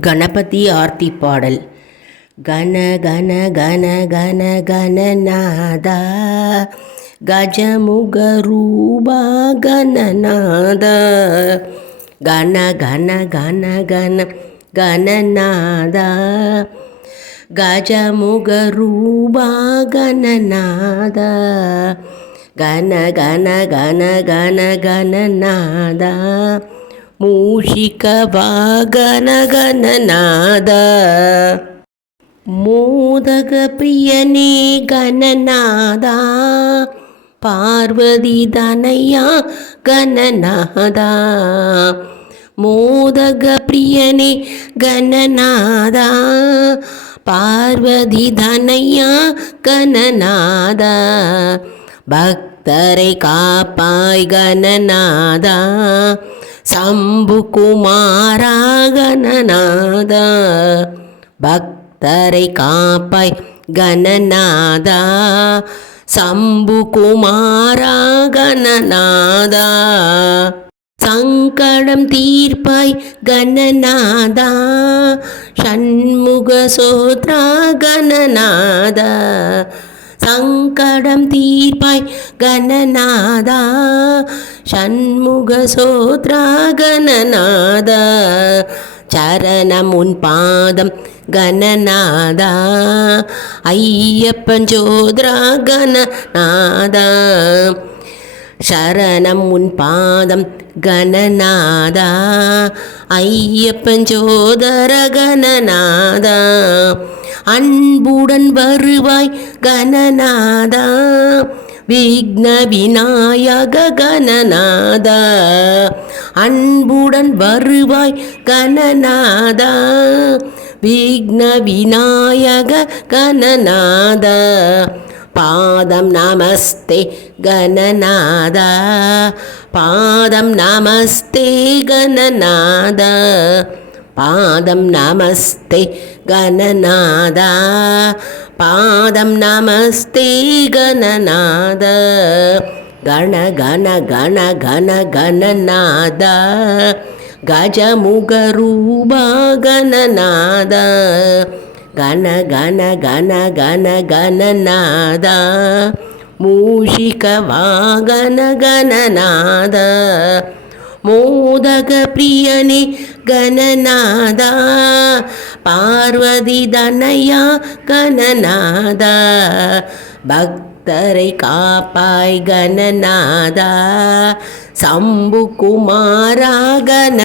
கணபதி ஆர்த்தி பாடல். கண கண கண கண கணநாதா கஜமுக ரூபா கணநாதா கண கண கண கண கணநாதா கஜமுக ரூபா கணநாதா கண கண கண கண கணநாதா மூஷிக வாகன கணநாத மோதக பிரியனே கணநாதா பார்வதி தனையா கணநாதா மோதக பிரியனே கணநாதா பார்வதி தனையா கணநாதா பக்தரை காப்பாய் கணநாதா சம்பு குமாரா கணநாதா பக்தரை காப்பாய் கணநாதா சம்பு குமாரா கணநாதா சங்கடம் தீர்ப்பாய் கணநாதா ஷண்முக சோத்ரா கணநாதா சங்கடம் தீர்ப்பாய் கணநாதா ஷண்முக சோத்ரா கணநாதா சரணம் உன் பாதம் கணநாதா ஐயப்பன் சோத்ரா கணநாதா சரணம் உன் பாதம் கணநாதா ஐயப்பன் சோதர கணநாதா அன்புடன் வருவாய் கணநாதா விக்ன விநாயக கணநாதா அன்புடன் வருவாய் கணநாதா விக்ன விநாயக கணநாதா பாதம் நமஸ்தே கணநாதா பாதம் நமஸ்தே கணநாதா பாதம் நமஸ்தே கணநாதா பாதம் நமஸ்தே கணநாதா கண கண கண கண கணநாதா கஜமுக ரூபா கணநாதா கண கண கண கண கணநாதா மூஷிக வாகன கணநாதா மோதக பிரியனே கணநாதா பார்வதி தனையா கணநாதா பக்தரை காப்பாய் கணநாதா சம்பு குமாரா கண